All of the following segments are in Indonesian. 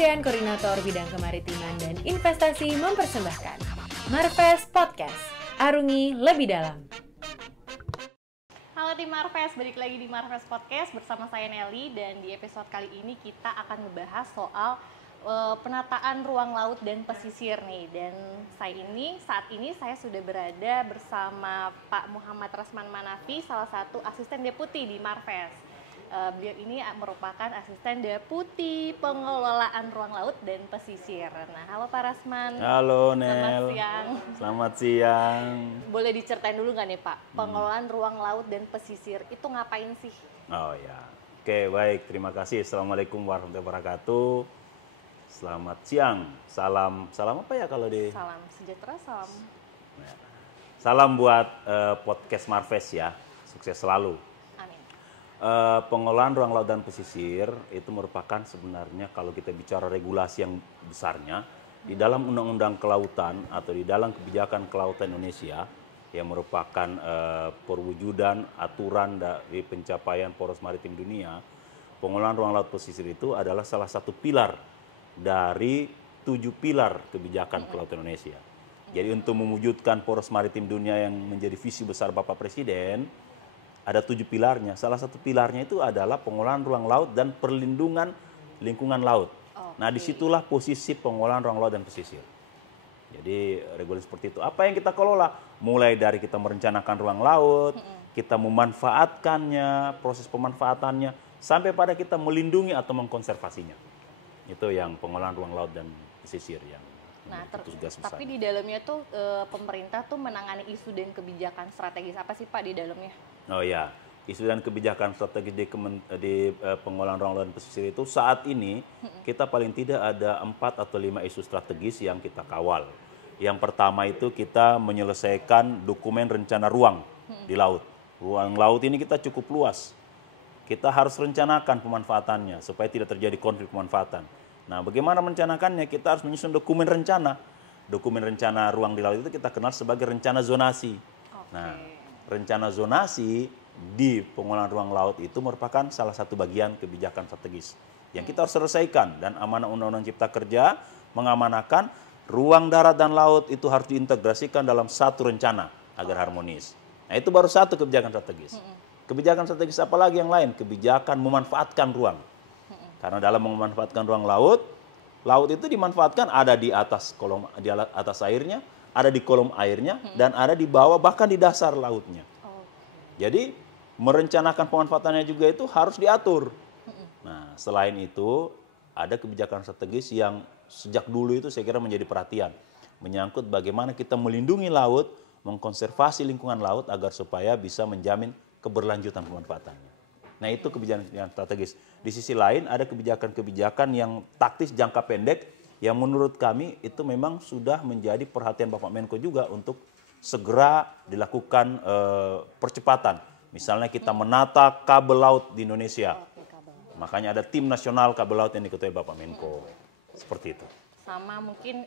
Kementerian Koordinator Bidang Kemaritiman dan Investasi mempersembahkan Marves Podcast, Arungi Lebih Dalam. Halo tim Marves, balik lagi di Marves Podcast bersama saya Nelly, dan di episode kali ini kita akan membahas soal penataan ruang laut dan pesisir nih. Dan saat ini saya sudah berada bersama Pak Muhammad Rasman Manafi, salah satu asisten deputi di Marves. Beliau ini merupakan asisten deputi pengelolaan ruang laut dan pesisir. Nah, halo Pak Rasman. Halo Nel. Selamat siang. Selamat siang. Boleh diceritain dulu nggak nih Pak, pengelolaan ruang laut dan pesisir itu ngapain sih? Oh ya, oke baik, terima kasih. Assalamualaikum warahmatullahi wabarakatuh. Selamat siang. Salam apa ya kalau di? Salam sejahtera, Salam buat podcast Marves ya. Sukses selalu. Pengelolaan ruang laut dan pesisir itu merupakan sebenarnya kalau kita bicara regulasi yang besarnya di dalam Undang-Undang Kelautan atau di dalam kebijakan kelautan Indonesia yang merupakan perwujudan aturan dari pencapaian poros maritim dunia. Pengelolaan ruang laut pesisir itu adalah salah satu pilar dari 7 pilar kebijakan kelautan Indonesia. Jadi untuk mewujudkan poros maritim dunia yang menjadi visi besar Bapak Presiden, ada 7 pilarnya. Salah satu pilarnya itu adalah pengelolaan ruang laut dan perlindungan lingkungan laut. Nah, disitulah posisi pengelolaan ruang laut dan pesisir. Jadi regulasi seperti itu. Apa yang kita kelola? Mulai dari kita merencanakan ruang laut, kita memanfaatkannya, proses pemanfaatannya, sampai pada kita melindungi atau mengkonservasinya. Itu yang pengelolaan ruang laut dan pesisir yang. Nah, tapi di dalamnya tuh pemerintah tuh menangani isu dan kebijakan strategis apa sih Pak di dalamnya? Oh ya, isu dan kebijakan strategis di pengelolaan ruang laut dan pesisir itu saat ini kita paling tidak ada 4 atau 5 isu strategis yang kita kawal. Yang pertama itu kita menyelesaikan dokumen rencana ruang di laut. Ruang laut ini kita cukup luas. Kita harus rencanakan pemanfaatannya supaya tidak terjadi konflik pemanfaatan. Nah, bagaimana merencanakannya? Kita harus menyusun dokumen rencana. Dokumen rencana ruang di laut itu kita kenal sebagai rencana zonasi. Nah, rencana zonasi di pengelolaan ruang laut itu merupakan salah satu bagian kebijakan strategis yang kita harus selesaikan, dan amanah Undang-Undang Cipta Kerja mengamanahkan ruang darat dan laut itu harus diintegrasikan dalam satu rencana agar harmonis. Nah, itu baru satu kebijakan strategis. Kebijakan strategis apa lagi yang lain? Kebijakan memanfaatkan ruang. Karena dalam memanfaatkan ruang laut, laut itu dimanfaatkan ada di atas kolom, di atas airnya, ada di kolom airnya, dan ada di bawah bahkan di dasar lautnya. Jadi merencanakan pemanfaatannya juga itu harus diatur. Nah, selain itu ada kebijakan strategis yang sejak dulu itu saya kira menjadi perhatian, menyangkut bagaimana kita melindungi laut, mengkonservasi lingkungan laut agar supaya bisa menjamin keberlanjutan pemanfaatannya. Nah, itu kebijakan yang strategis. Di sisi lain ada kebijakan-kebijakan yang taktis jangka pendek yang menurut kami itu memang sudah menjadi perhatian Bapak Menko juga untuk segera dilakukan percepatan. Misalnya kita menata kabel laut di Indonesia. Makanya ada tim nasional kabel laut yang diketuai Bapak Menko. Seperti itu. Sama mungkin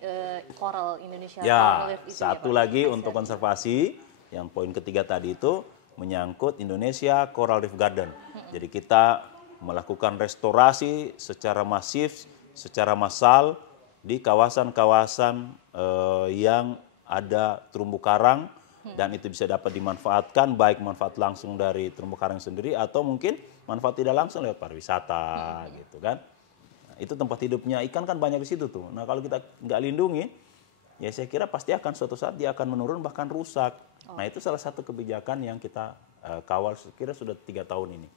Coral Indonesia. Ya, satu lagi untuk konservasi, yang poin ketiga tadi itu menyangkut Indonesia Coral Reef Garden. Jadi kita melakukan restorasi secara masif, secara massal di kawasan-kawasan yang ada terumbu karang, dan itu bisa dapat dimanfaatkan baik manfaat langsung dari terumbu karang sendiri atau mungkin manfaat tidak langsung lewat pariwisata gitu kan. Nah, itu tempat hidupnya ikan kan banyak di situ tuh. Nah, kalau kita nggak lindungi, ya saya kira pasti akan suatu saat dia akan menurun bahkan rusak. Nah, itu salah satu kebijakan yang kita kawal sekira sudah 3 tahun ini.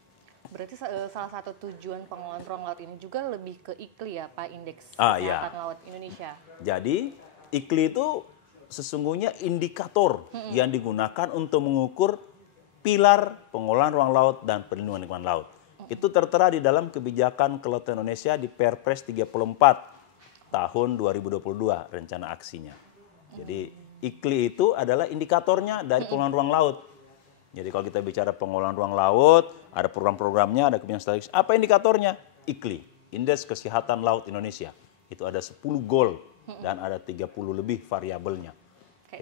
Berarti salah satu tujuan pengelolaan ruang laut ini juga lebih ke IKLI ya Pak, Indeks Kesehatan Laut Indonesia. Jadi IKLI itu sesungguhnya indikator yang digunakan untuk mengukur pilar pengelolaan ruang laut dan perlindungan lingkungan laut. Itu tertera di dalam kebijakan kelautan Indonesia di Perpres 34 tahun 2022 rencana aksinya. Jadi IKLI itu adalah indikatornya dari pengelolaan ruang laut. Jadi kalau kita bicara pengelolaan ruang laut, ada program-programnya, ada kebijakan strategis. Apa indikatornya? IKLI, Indeks Kesehatan Laut Indonesia. Itu ada 10 goal dan ada 30 lebih variabelnya.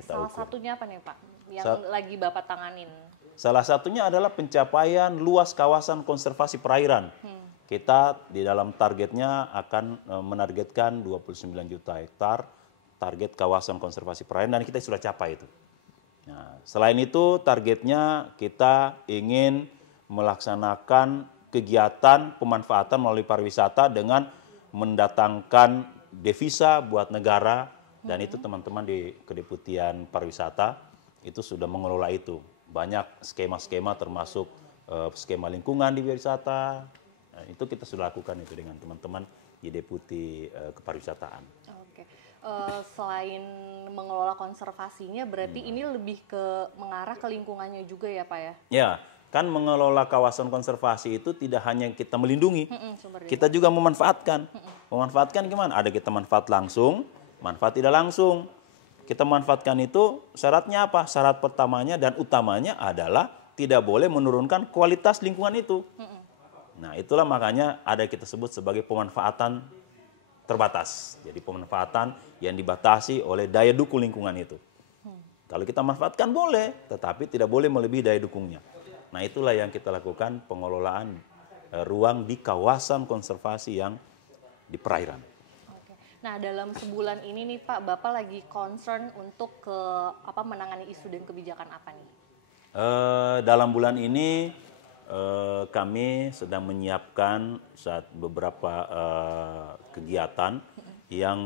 Salah satunya apa nih Pak, yang lagi Bapak tanganin? Salah satunya adalah pencapaian luas kawasan konservasi perairan kita di dalam targetnya akan menargetkan 29 juta hektar target kawasan konservasi perairan dan kita sudah capai itu. Nah, selain itu targetnya kita ingin melaksanakan kegiatan pemanfaatan melalui pariwisata dengan mendatangkan devisa buat negara dan itu teman-teman di Kedeputian Pariwisata itu sudah mengelola itu. Banyak skema-skema termasuk skema lingkungan di wisata. Nah, itu kita sudah lakukan itu dengan teman-teman di Deputi Kepariwisataan. Oke. Selain mengelola konservasinya, berarti ini lebih ke mengarah ke lingkungannya juga ya Pak ya? Ya, kan mengelola kawasan konservasi itu tidak hanya kita melindungi, kita juga memanfaatkan. Memanfaatkan gimana? Ada kita manfaat langsung, manfaat tidak langsung. Kita memanfaatkan itu syaratnya apa? Syarat pertamanya dan utamanya adalah tidak boleh menurunkan kualitas lingkungan itu. Nah, itulah makanya ada kita sebut sebagai pemanfaatan terbatas. Jadi pemanfaatan yang dibatasi oleh daya dukung lingkungan itu. Kalau kita manfaatkan boleh, tetapi tidak boleh melebihi daya dukungnya. Nah, itulah yang kita lakukan pengelolaan ruang di kawasan konservasi yang di perairan. Nah, dalam sebulan ini nih Pak, Bapak lagi concern untuk menangani isu dan kebijakan apa nih? Dalam bulan ini kami sedang menyiapkan beberapa kegiatan yang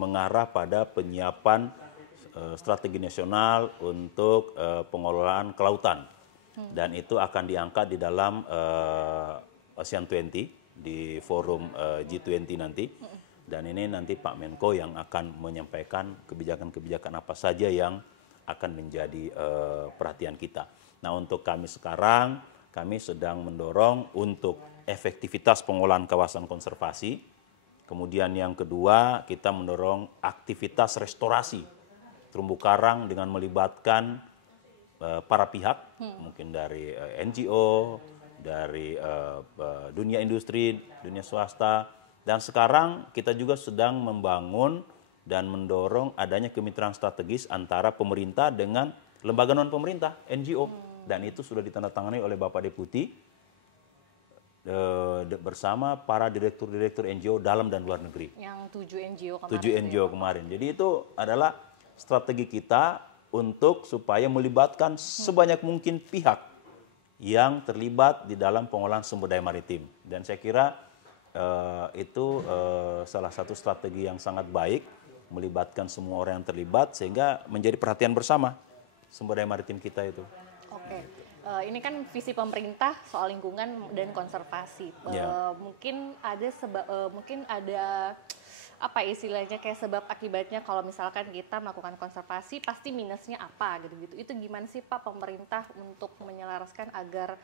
mengarah pada penyiapan strategi nasional untuk pengelolaan kelautan. Dan itu akan diangkat di dalam ASEAN 20 di forum G20 nanti. Dan ini nanti Pak Menko yang akan menyampaikan kebijakan-kebijakan apa saja yang akan menjadi perhatian kita. Nah, untuk kami sekarang, kami sedang mendorong untuk efektivitas pengolahan kawasan konservasi. Kemudian yang kedua, kita mendorong aktivitas restorasi terumbu karang dengan melibatkan para pihak, mungkin dari NGO, dari dunia industri, dunia swasta. Dan sekarang kita juga sedang membangun dan mendorong adanya kemitraan strategis antara pemerintah dengan lembaga non-pemerintah, NGO. Dan itu sudah ditandatangani oleh Bapak Deputi bersama para direktur-direktur NGO dalam dan luar negeri. Yang 7 NGO kemarin. 7 NGO kemarin. Jadi itu adalah strategi kita untuk supaya melibatkan sebanyak mungkin pihak yang terlibat di dalam pengolahan sumber daya maritim. Dan saya kira itu salah satu strategi yang sangat baik, melibatkan semua orang yang terlibat sehingga menjadi perhatian bersama sumber daya maritim kita itu. Oke, ini kan visi pemerintah soal lingkungan dan konservasi. Mungkin ada apa istilahnya kayak sebab akibatnya kalau misalkan kita melakukan konservasi pasti minusnya apa gitu-gitu. Itu gimana sih Pak pemerintah untuk menyelaraskan agar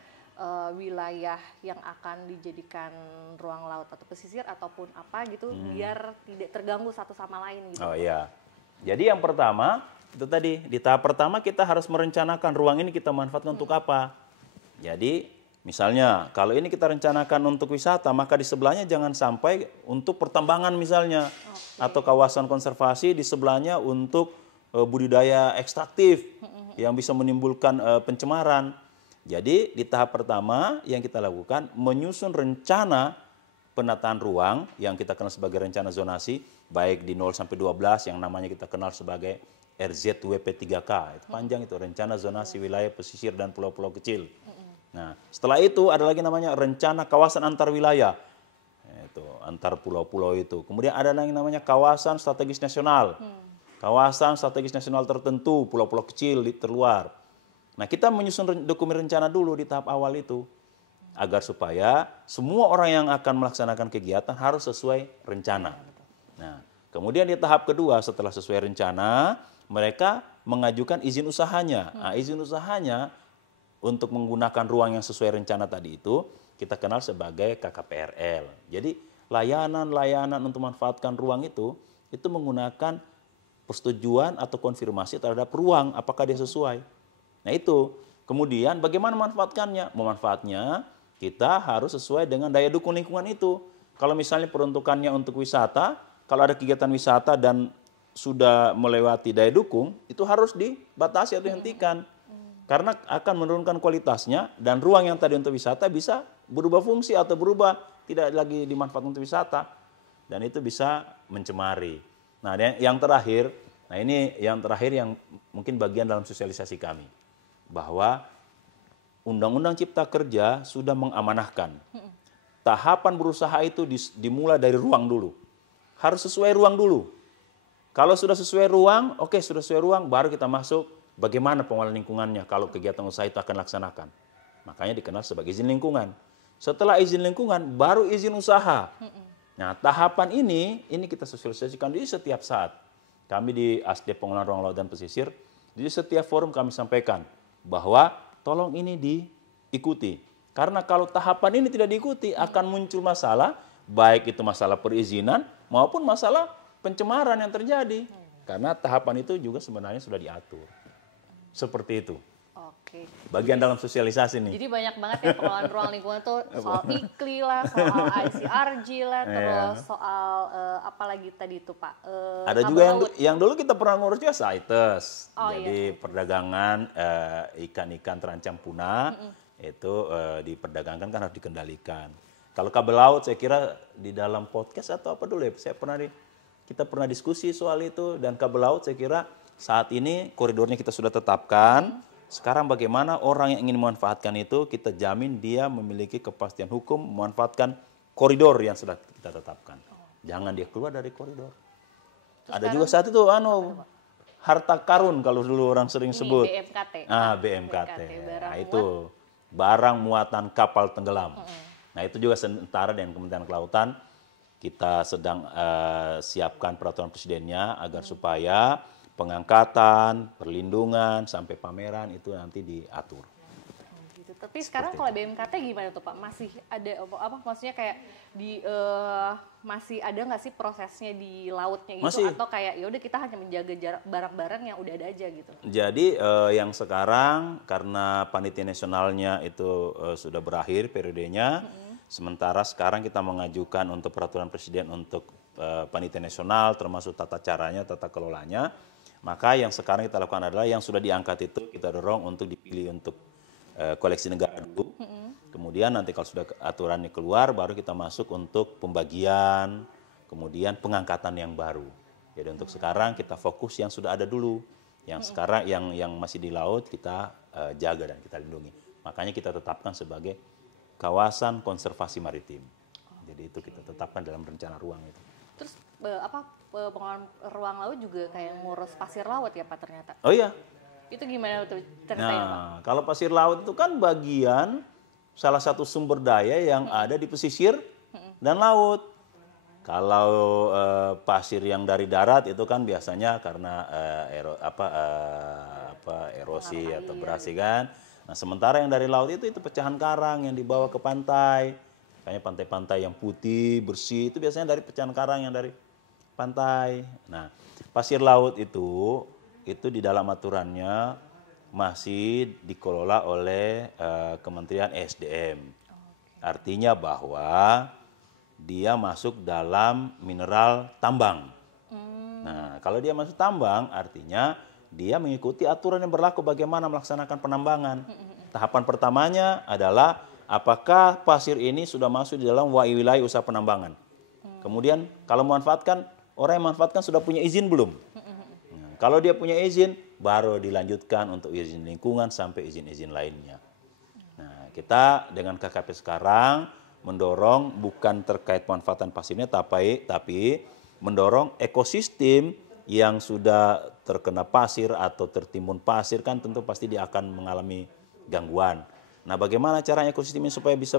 wilayah yang akan dijadikan ruang laut atau pesisir ataupun apa gitu biar tidak terganggu satu sama lain gitu. Oh iya. Jadi yang pertama itu tadi di tahap pertama kita harus merencanakan ruang ini kita manfaatkan untuk apa. Jadi misalnya kalau ini kita rencanakan untuk wisata maka di sebelahnya jangan sampai untuk pertambangan misalnya atau kawasan konservasi di sebelahnya untuk budidaya ekstraktif yang bisa menimbulkan pencemaran. Jadi di tahap pertama yang kita lakukan menyusun rencana penataan ruang yang kita kenal sebagai rencana zonasi baik di 0 sampai 12 yang namanya kita kenal sebagai RZWP3K. Itu panjang itu rencana zonasi wilayah pesisir dan pulau-pulau kecil. Nah, setelah itu ada lagi namanya rencana kawasan antar wilayah. Itu antar pulau-pulau itu. Kemudian ada lagi namanya kawasan strategis nasional. Kawasan strategis nasional tertentu, pulau-pulau kecil di terluar. Nah, kita menyusun dokumen rencana dulu di tahap awal itu agar supaya semua orang yang akan melaksanakan kegiatan harus sesuai rencana. Nah, kemudian di tahap kedua setelah sesuai rencana, mereka mengajukan izin usahanya. Nah, izin usahanya untuk menggunakan ruang yang sesuai rencana tadi itu kita kenal sebagai KKPRL. Jadi layanan-layanan untuk memanfaatkan ruang itu menggunakan persetujuan atau konfirmasi terhadap ruang apakah dia sesuai. Nah itu, kemudian bagaimana memanfaatkannya? Memanfaatnya kita harus sesuai dengan daya dukung lingkungan itu. Kalau misalnya peruntukannya untuk wisata, kalau ada kegiatan wisata dan sudah melewati daya dukung, itu harus dibatasi atau dihentikan. Karena akan menurunkan kualitasnya dan ruang yang tadi untuk wisata bisa berubah fungsi atau berubah tidak lagi dimanfaatkan untuk wisata, dan itu bisa mencemari. Nah, yang terakhir, yang mungkin bagian dalam sosialisasi kami, bahwa Undang-Undang Cipta Kerja sudah mengamanahkan tahapan berusaha itu dimulai dari ruang dulu, harus sesuai ruang dulu. Kalau sudah sesuai ruang, sudah sesuai ruang, baru kita masuk bagaimana pengelolaan lingkungannya kalau kegiatan usaha itu akan laksanakan. Makanya dikenal sebagai izin lingkungan. Setelah izin lingkungan, baru izin usaha. Nah, tahapan ini kita sosialisasikan di setiap saat. Kami di ASD Pengelolaan Ruang Laut dan Pesisir, di setiap forum kami sampaikan bahwa tolong ini diikuti. Karena kalau tahapan ini tidak diikuti, akan muncul masalah, baik itu masalah perizinan maupun masalah pencemaran yang terjadi. Karena tahapan itu juga sebenarnya sudah diatur. Seperti itu. Oke. Bagian dalam sosialisasi nih. Jadi banyak banget ya pengelolaan ruang lingkungan tuh, soal IKLI lah, soal ICRG lah, terus soal apa lagi tadi itu Pak? Ada juga yang dulu kita pernah ngurus juga CITES. Jadi iya. perdagangan ikan-ikan terancam punah itu diperdagangkan kan harus dikendalikan. Kalau kabel laut saya kira di dalam podcast atau apa dulu ya, kita pernah diskusi soal itu, dan kabel laut saya kira saat ini koridornya kita sudah tetapkan. Sekarang bagaimana orang yang ingin memanfaatkan itu, kita jamin dia memiliki kepastian hukum memanfaatkan koridor yang sudah kita tetapkan. Jangan dia keluar dari koridor. Ada juga saat itu harta karun kalau dulu orang sering sebut. BMKT. BMKT. Nah, itu barang muatan kapal tenggelam. Nah, itu juga sementara dengan Kementerian Kelautan kita sedang siapkan peraturan presidennya agar supaya pengangkatan, perlindungan, sampai pameran itu nanti diatur. Gitu. Tapi sekarang kalau BMKT gimana tuh Pak? Masih ada maksudnya kayak masih ada nggak sih prosesnya di lautnya gitu? Masih. Atau kayak ya udah kita hanya menjaga jarak barang-barang yang udah ada aja gitu? Jadi yang sekarang karena panitia nasionalnya itu sudah berakhir periodenya, sementara sekarang kita mengajukan untuk peraturan presiden untuk panitia nasional termasuk tata caranya, tata kelolanya. Maka yang sekarang kita lakukan adalah yang sudah diangkat itu kita dorong untuk dipilih untuk koleksi negara dulu. Kemudian nanti kalau sudah aturannya keluar baru kita masuk untuk pembagian, kemudian pengangkatan yang baru. Jadi untuk sekarang kita fokus yang sudah ada dulu. Yang sekarang yang masih di laut kita jaga dan kita lindungi. Makanya kita tetapkan sebagai kawasan konservasi maritim. Jadi itu kita tetapkan dalam rencana ruang itu. Terus pengelolaan ruang laut juga kayak ngurus pasir laut ya Pak ternyata? Oh iya. Itu gimana tuh ceritanya Pak? Nah, kalau pasir laut itu kan bagian salah satu sumber daya yang ada di pesisir dan laut. Kalau pasir yang dari darat itu kan biasanya karena erosi atau berasi kan. Nah, sementara yang dari laut itu pecahan karang yang dibawa ke pantai. Makanya pantai-pantai yang putih, bersih, itu biasanya dari pecahan karang yang dari pantai. Nah, pasir laut itu di dalam aturannya masih dikelola oleh Kementerian SDM. Artinya bahwa dia masuk dalam mineral tambang. Nah, kalau dia masuk tambang, artinya dia mengikuti aturan yang berlaku bagaimana melaksanakan penambangan. Tahapan pertamanya adalah apakah pasir ini sudah masuk di dalam wilayah usaha penambangan. Kemudian kalau memanfaatkan, orang yang memanfaatkan sudah punya izin belum? Nah, kalau dia punya izin, baru dilanjutkan untuk izin lingkungan sampai izin-izin lainnya. Nah, kita dengan KKP sekarang mendorong bukan terkait pemanfaatan pasirnya, tapi mendorong ekosistem yang sudah terkena pasir atau tertimbun pasir kan tentu pasti dia akan mengalami gangguan. Nah, bagaimana caranya ekosistem ini supaya bisa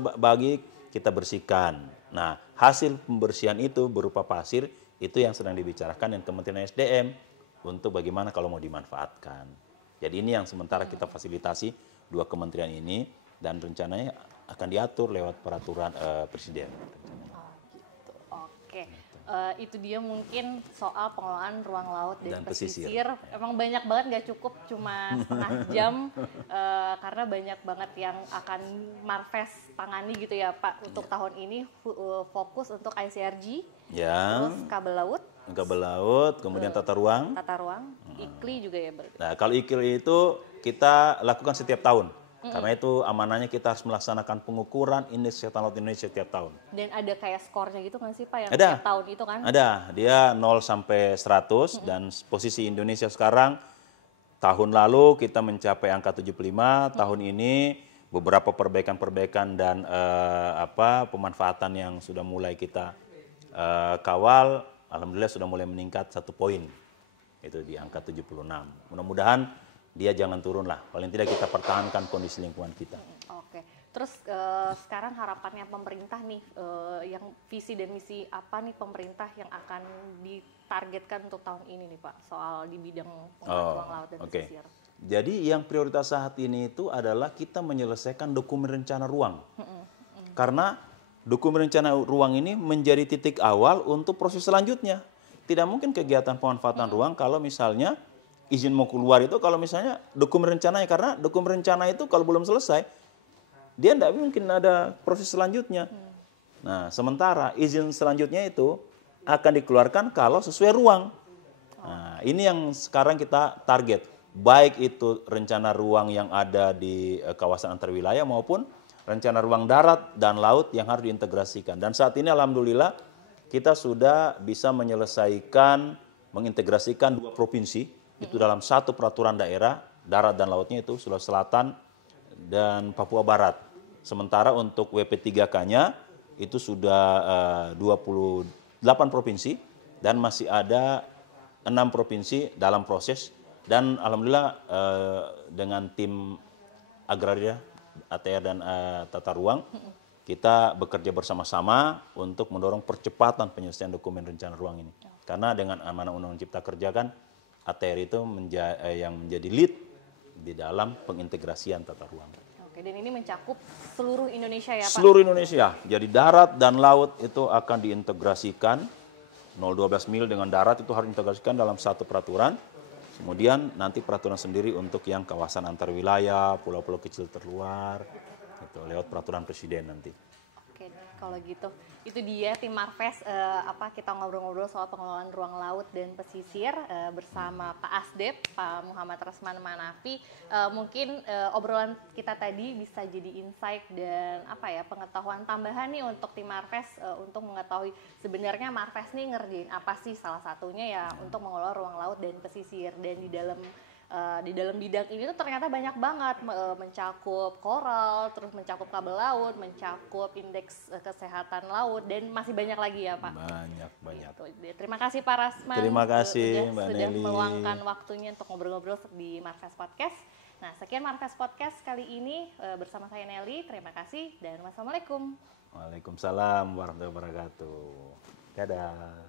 kita bersihkan. Nah, hasil pembersihan itu berupa pasir, itu yang sedang dibicarakan dengan Kementerian SDM untuk bagaimana kalau mau dimanfaatkan. Jadi ini yang sementara kita fasilitasi dua kementerian ini dan rencananya akan diatur lewat peraturan presiden. Gitu. Oke. Itu dia mungkin soal pengelolaan ruang laut dan pesisir. Emang banyak banget, nggak cukup cuma setengah jam karena banyak banget yang akan Marves tangani gitu ya Pak untuk tahun ini, fokus untuk ICRG, terus kabel laut, kemudian tata ruang, IKLI juga ya. Nah, kalau IKLI itu kita lakukan setiap tahun. Karena itu amanahnya kita harus melaksanakan pengukuran indeks kesehatan laut Indonesia tiap tahun. Dan ada kayak skornya gitu nggak sih Pak yang Ada. tiap tahun itu kan? Ada, dia 0 sampai 100 dan posisi Indonesia sekarang tahun lalu kita mencapai angka 75, tahun ini beberapa perbaikan-perbaikan dan pemanfaatan yang sudah mulai kita kawal, alhamdulillah sudah mulai meningkat 1 poin. Itu di angka 76. Mudah-mudahan dia jangan turun lah, paling tidak kita pertahankan kondisi lingkungan kita. Oke, terus sekarang harapannya pemerintah nih, yang visi dan misi apa nih pemerintah yang akan ditargetkan untuk tahun ini nih Pak, soal di bidang pengelolaan ruang laut dan pesisir. Jadi yang prioritas saat ini itu adalah kita menyelesaikan dokumen rencana ruang. Karena dokumen rencana ruang ini menjadi titik awal untuk proses selanjutnya. Tidak mungkin kegiatan pemanfaatan ruang kalau misalnya izin mau keluar itu kalau misalnya dokumen rencananya, karena dokumen rencana itu kalau belum selesai, dia tidak mungkin ada proses selanjutnya. Nah, sementara izin selanjutnya itu akan dikeluarkan kalau sesuai ruang. Nah, ini yang sekarang kita target, baik itu rencana ruang yang ada di kawasan antar wilayah maupun rencana ruang darat dan laut yang harus diintegrasikan. Dan saat ini alhamdulillah kita sudah bisa menyelesaikan, mengintegrasikan 2 provinsi, itu dalam 1 peraturan daerah, darat dan lautnya itu Sulawesi Selatan dan Papua Barat. Sementara untuk WP3K-nya itu sudah 28 provinsi dan masih ada 6 provinsi dalam proses. Dan alhamdulillah dengan tim agraria, ATR dan tata ruang, kita bekerja bersama-sama untuk mendorong percepatan penyelesaian dokumen rencana ruang ini. Karena dengan amanah Undang-Undang Cipta Kerja kan ATR itu yang menjadi lead di dalam pengintegrasian tata ruang. Oke, dan ini mencakup seluruh Indonesia ya Pak? Seluruh Indonesia. Jadi darat dan laut itu akan diintegrasikan. 0,12 mil dengan darat itu harus diintegrasikan dalam 1 peraturan. Kemudian nanti peraturan sendiri untuk yang kawasan antar wilayah, pulau-pulau kecil terluar, itu lewat peraturan presiden nanti. Oke, kalau gitu itu dia tim Marves, kita ngobrol-ngobrol soal pengelolaan ruang laut dan pesisir bersama Pak Asdep, Pak Muhammad Resman Manafi. Mungkin obrolan kita tadi bisa jadi insight dan pengetahuan tambahan nih untuk tim Marves untuk mengetahui sebenarnya Marves nih ngerjain apa sih, salah satunya ya untuk mengelola ruang laut dan pesisir. Dan di dalam bidang ini tuh ternyata banyak banget, mencakup koral, terus mencakup kabel laut, mencakup indeks kesehatan laut, dan masih banyak lagi ya Pak. Banyak. Gitu. Terima kasih Pak Rasman. Terima kasih Mbak sudah Nelly. meluangkan waktunya untuk ngobrol-ngobrol di Marves Podcast. Nah, sekian Marves Podcast kali ini bersama saya Nelly. Terima kasih dan wassalamualaikum. Waalaikumsalam warahmatullahi wabarakatuh. Dadah.